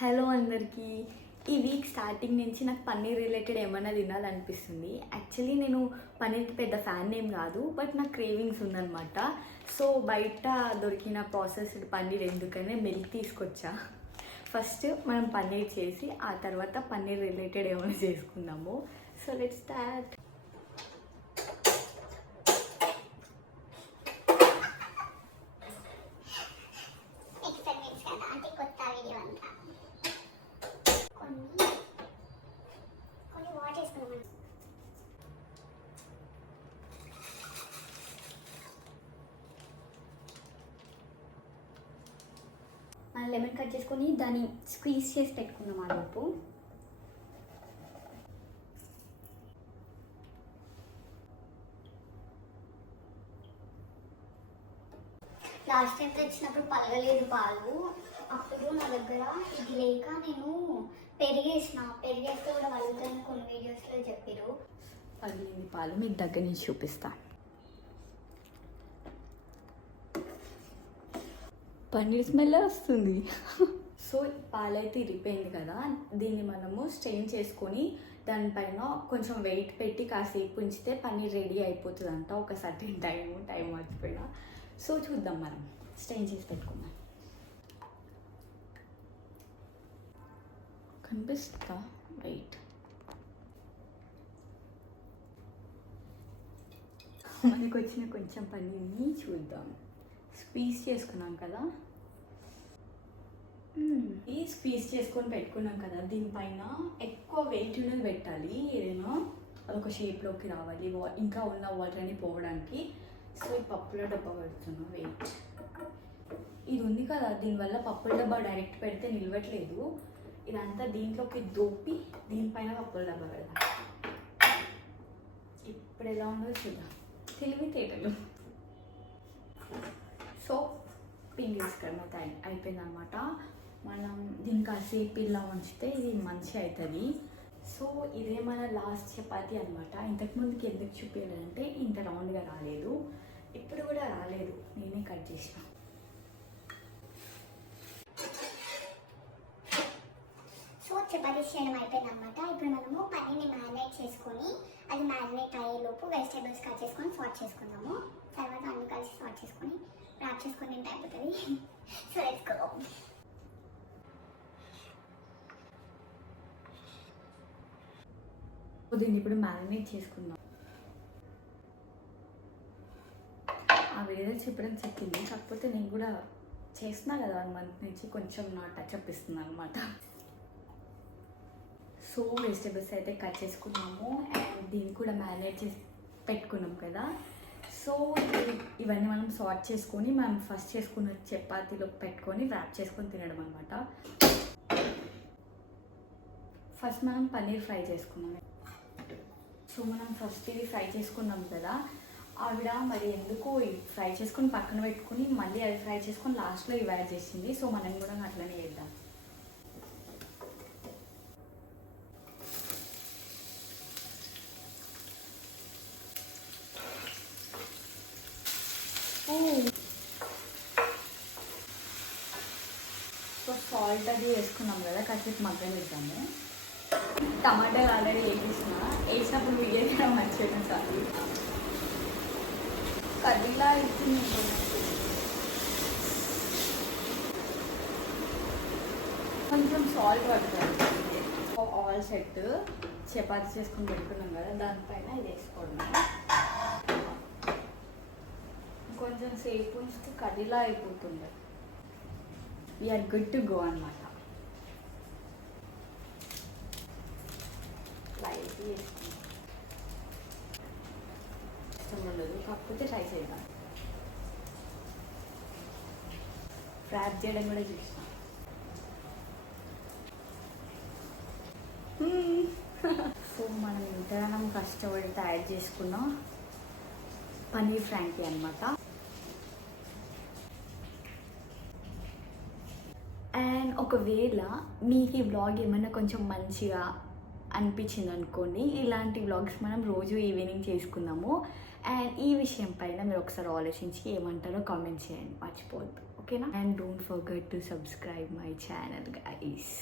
Hello అందరికీ. ఈ week starting నుంచి నాకు పన్నీర్ రిలేటెడ్ ఏమైనా తినాలనిపిస్తుంది. యాక్చువల్లీ నేను పన్నీర్కి పెద్ద ఫ్యాన్ ఏం కాదు, బట్ నాకు క్రేవింగ్స్ ఉందన్నమాట. సో బయట దొరికిన ప్రాసెస్డ్ పన్నీర్ ఎందుకనే మిల్క్ తీసుకొచ్చా. ఫస్ట్ మనం పన్నీర్ చేసి ఆ తర్వాత పన్నీర్ రిలేటెడ్ ఏమైనా చేసుకుందాము. So let's start. మనం లెమన్ కట్ చేసుకొని దాన్ని స్క్వీజ్ చేసి పెట్టుకుందాం. ఆ లోపు లాస్ట్ టైం తెచ్చినప్పుడు పలగలేదు పాలు. అప్పుడు నా దగ్గర ఇది లేక నేను పెరిగేస్తే కూడా వలుగుతాయని కొన్ని వీడియోస్లో చెప్పారు. పగిలింది పాలు మీకు దగ్గర నుంచి చూపిస్తాను. పన్నీర్ స్మెల్ వస్తుంది. సో పాలైతే ఇరిగిపోయింది కదా, దీన్ని మనము స్ట్రెయిన్ చేసుకొని దానిపైన కొంచెం వెయిట్ పెట్టి కాసేపు ఉంచితే పన్నీర్ రెడీ అయిపోతుంది అంట. ఒక సర్టెన్ టైం మర్చిపోయినా. సో చూద్దాం, మనం స్ట్రెయిన్ చేసి పెట్టుకుందాం. కనిపిస్తా వెయిట్. మనకు వచ్చిన కొంచెం పన్నీర్ని చూద్దాం. స్క్వీజ్ చేసుకున్నాం కదా, ఈ స్క్వీజ్ చేసుకొని పెట్టుకున్నాం కదా, దీనిపైన ఎక్కువ వెయిట్ ఉన్నది పెట్టాలి. ఏదైనా అదొక షేప్లోకి రావాలి, ఇంకా ఉన్న వాటర్ అని పోవడానికి. సో ఈ పప్పుల డబ్బా పెడుతున్నా వెయిట్. ఇది ఉంది కదా, దీనివల్ల పప్పుల డబ్బా డైరెక్ట్ పెడితే నిలవట్లేదు. ఇదంతా దీంట్లోకి దోపి దీనిపైన పప్పుల డబ్బా పెడదాం. ఇప్పుడు ఎలా ఉండదో చూద్దాం. తెలివితేటలు. సో పిండి తీసుకున్నది అయిపోయింది అనమాట. మనం దీన్ని కాసేపు ఇలా ఉంచితే ఇది మంచిగా అవుతుంది. సో ఇదే మన లాస్ట్ చపాతీ అనమాట. ఇంతకుముందుకి ఎందుకు చూపించాలంటే ఇంత రౌండ్గా రాలేదు, ఇప్పుడు కూడా రాలేదు, నేనే కట్ చేసిన. సో చపాతీస్ చేయడం అయిపోయింది అనమాట. ఇప్పుడు మనము పన్నీర్ని మ్యారినేట్ చేసుకొని అది మ్యారినేట్ అయ్యేలోపు వెజిటేబుల్స్ కట్ చేసుకొని సార్ట్ చేసుకుందాము. తర్వాత అన్ని కలిసి సార్ట్ చేసుకొని ర్యాప్ చేసుకొని తింటే అయిపోతుంది. So let's go. దీన్ని ఇప్పుడు మ్యారినేట్ చేసుకుందాం. ఆ వీడియో చెప్పడం చెప్పింది, కాకపోతే నేను కూడా చేస్తున్నా కదా 1 month నుంచి, కొంచెం నా టచ్ అప్ ఇస్తుంది అనమాట. సో వెజిటేబుల్స్ అయితే కట్ చేసుకున్నాము అండ్ దీన్ని కూడా మ్యారినేట్ చేసి పెట్టుకున్నాం కదా. సో ఇవన్నీ మనం సార్ట్ చేసుకొని మనం ఫస్ట్ చేసుకున్న చపాతీలో పెట్టుకొని ర్యాప్ చేసుకొని తినడం అనమాట. ఫస్ట్ మనం పన్నీర్ ఫ్రై చేసుకున్నాం. సో మనం ఫస్ట్ ఇది ఫ్రై చేసుకున్నాం కదా, ఆవిడ మరి ఎందుకు ఫ్రై చేసుకొని పక్కన పెట్టుకుని మళ్ళీ అది ఫ్రై చేసుకొని లాస్ట్లో ఇవి యాడ్ చేసింది. సో మనం కూడా అట్లనే చేద్దాం. సో సాల్ట్ అది వేసుకున్నాం కదా, కాసేపు మగ్గనిద్దాము. టమాటాలు ఆల్రెడీ వేసినప్పుడు వీడియో మంచిగా చాలు. కర్రీలా ఇచ్చింది కొంచెం సాల్ట్ పడుతుంది. ఆల్ సెట్ చపాతీ చేసుకొని పెట్టుకున్నాం కదా, దానిపైన ఇది వేసుకోవడం. కొంచెం సేపు ఉంచితే కర్రీలా అయిపోతుంది. వీఆర్ గుడ్ టు గో అనమాట. లైట్ వేసుకుంటాం, ఇష్టం ఉండదు, కాకపోతే ట్రై చేద్దాం. ర్యాప్ చేయడం కూడా చూస్తాం. సో మనం ఇంతగానం కష్టపడి తయారు చేసుకున్న పన్నీర్ ఫ్రాంకీ అనమాట. అండ్ ఒకవేళ మీకు ఈ వ్లాగ్ ఏమైనా కొంచెం మంచిగా అనిపించింది అనుకోండి, ఇలాంటి వ్లాగ్స్ మనం రోజు ఈవినింగ్ చేసుకుందాము. అండ్ ఈ విషయం పైన మీరు ఒకసారి ఆలోచించి ఏమంటారో కామెంట్ చేయండి, మర్చిపోవద్దు. ఓకేనా? And don't forget to subscribe my channel guys.